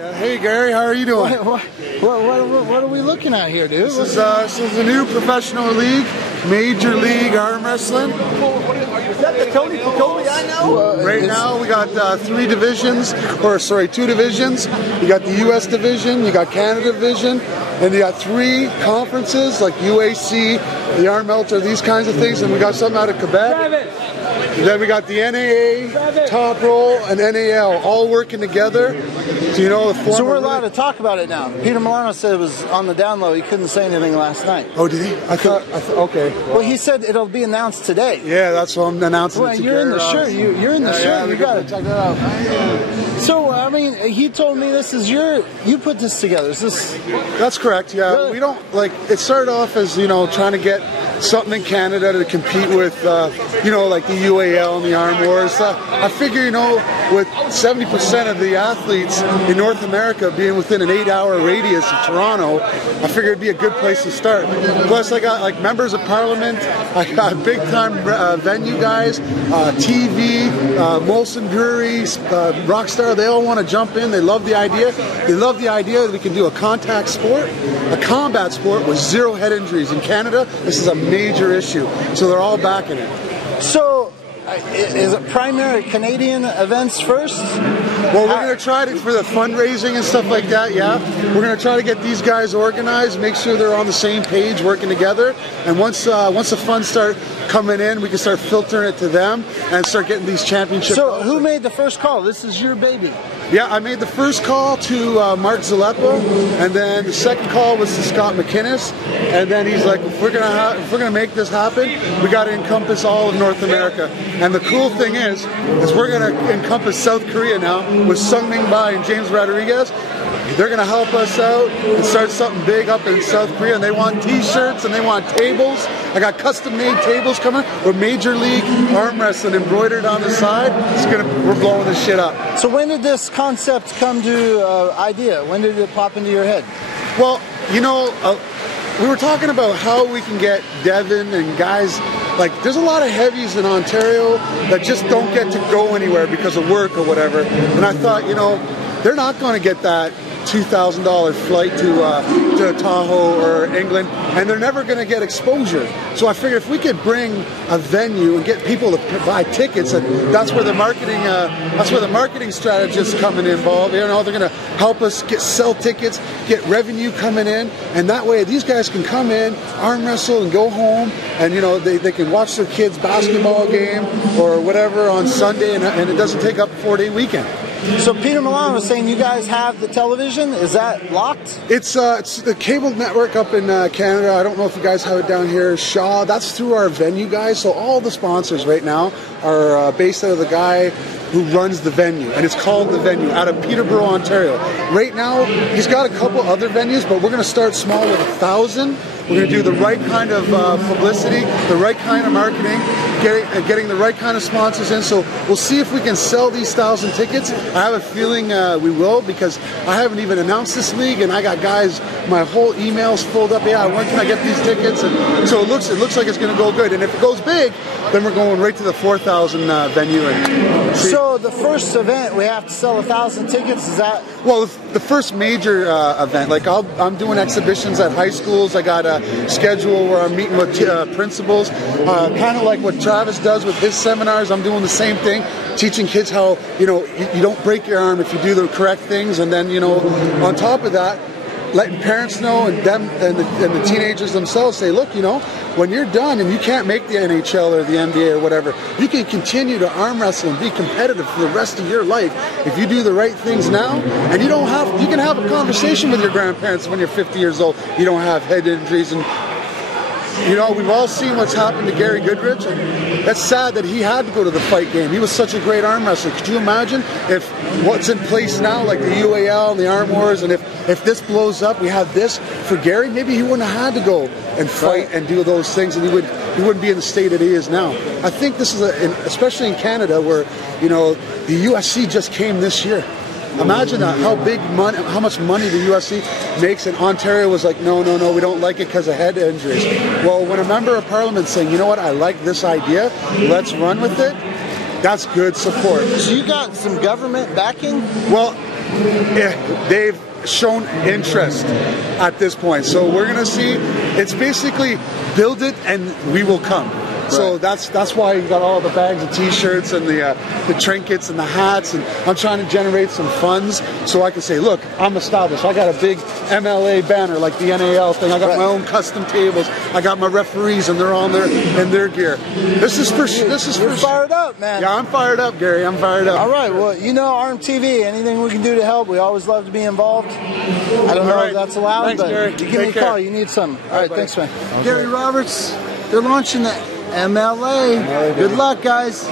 Hey Gary, how are you doing? What are we looking at here, dude? This is a new professional league, Major League Arm Wrestling. Is that the Tony Picobi I know? Right now we got two divisions. You got the U.S. division, you got Canada division, and you got 3 conferences like UAC, the Arm Melter, these kinds of things, and we got something out of Quebec. And then we got the NAA, Top Roll, and NAL all working together. So we're allowed to talk about it now. Peter Milano said it was on the down low. He couldn't say anything last night. Oh, did he? I thought okay. Well, he said it'll be announced today. Yeah, that's what I'm announcing. Well, you're in the shirt. You're in the shirt. You got to check that out. So, I mean, he told me this is you put this together. Is this? That's correct. Yeah, really? We don't it started off as trying to get something in Canada to compete with like the UAL and the Arm Wars. I figure with 70% of the athletes in North America being within an 8-hour radius of Toronto, I figured it'd be a good place to start. Plus, I got members of Parliament, I got big time venue guys, TV, Molson Brewery, Rockstar. They all want to jump in. They love the idea. They love the idea that we can do a contact sport, a combat sport with 0 head injuries. In Canada, this is a major issue, so they're all backing it. So, is it primary Canadian events first? Well, we're going to try to, for the fundraising and stuff like that, yeah. We're going to try to get these guys organized, make sure they're on the same page, working together. And once the funds start coming in, we can start filtering it to them and start getting these championships. So who made the first call? This is your baby. Yeah, I made the first call to Mark Zalepa, and then the second call was to Scott McInnes, and then he's like, if we're gonna make this happen, we got to encompass all of North America. And the cool thing is we're gonna encompass South Korea now with Sung Ming Bai and James Rodriguez. They're going to help us out and start something big up in South Korea, and they want t-shirts and they want tables. I got custom-made tables coming with Major League Arm Wrestling embroidered on the side. We're blowing this shit up. So when did this concept come to idea? When did it pop into your head? Well, we were talking about how we can get Devin and guys, there's a lot of heavies in Ontario that just don't get to go anywhere because of work or whatever. And I thought, they're not going to get that $2,000 flight to Tahoe or England, and they're never going to get exposure. So I figured if we could bring a venue and get people to buy tickets, and that's where the marketing strategists come involved. They're going to help us sell tickets, get revenue coming in, and that way these guys can come in, arm wrestle, and go home, and they can watch their kids' basketball game or whatever on Sunday, and it doesn't take up a 4-day weekend. So Peter Milano was saying you guys have the television. Is that locked? It's the cable network up in Canada. I don't know if you guys have it down here. Shaw. That's through our venue guys. So all the sponsors right now are based out of the guy who runs the venue, and it's called The Venue out of Peterborough, Ontario. Right now, he's got a couple other venues, but we're going to start small with 1,000. We're going to do the right kind of publicity, the right kind of marketing, getting the right kind of sponsors in. So we'll see if we can sell these 1,000 tickets. I have a feeling we will, because I haven't even announced this league, and I got guys, my whole email's filled up. Yeah, when can I get these tickets? And so it looks like it's going to go good. And if it goes big, then we're going right to the 4,000 venue. And so the first event, we have to sell 1,000 tickets. Is that? Well, the first major event, I'm doing exhibitions at high schools. I got a schedule where I'm meeting with principals, kind of like what Travis does with his seminars. I'm doing the same thing, teaching kids how you don't break your arm if you do the correct things, and then on top of that, letting parents know and them and the teenagers themselves say, look, when you're done and you can't make the NHL or the NBA or whatever, you can continue to arm wrestle and be competitive for the rest of your life if you do the right things now. And you can have a conversation with your grandparents when you're 50 years old. You don't have head injuries, and we've all seen what's happened to Gary Goodrich, and that's sad that he had to go to the fight game. He was such a great arm wrestler. Could you imagine if what's in place now, like the UAL and the Arm Wars, and if this blows up, we had this for Gary, maybe he wouldn't have had to go and fight and do those things, and he wouldn't be in the state that he is now. I think this is, especially in Canada, where the UFC just came this year. Imagine that, how much money the UFC makes, and Ontario was like, no, we don't like it because of head injuries. Well, when a member of Parliament saying, you know what, I like this idea, let's run with it, that's good support. So you got some government backing? Well, they've shown interest at this point. So we're gonna see. It's basically build it and we will come. So that's why you got all the bags of T-shirts and the trinkets and the hats, and I'm trying to generate some funds so I can say, look, I'm established. I got a big MLA banner like the NAL thing. I got my own custom tables. I got my referees, and they're on in their gear. You're fired up, man. Yeah, I'm fired up, Gary. I'm fired up. All right. Well, you know, ARM TV. Anything we can do to help, we always love to be involved. I don't know if that's allowed, Thanks, but Gary. you give me a call. You need something. All right. Thanks, man. Okay. Gary Roberts. They're launching the MLA. Good luck, guys.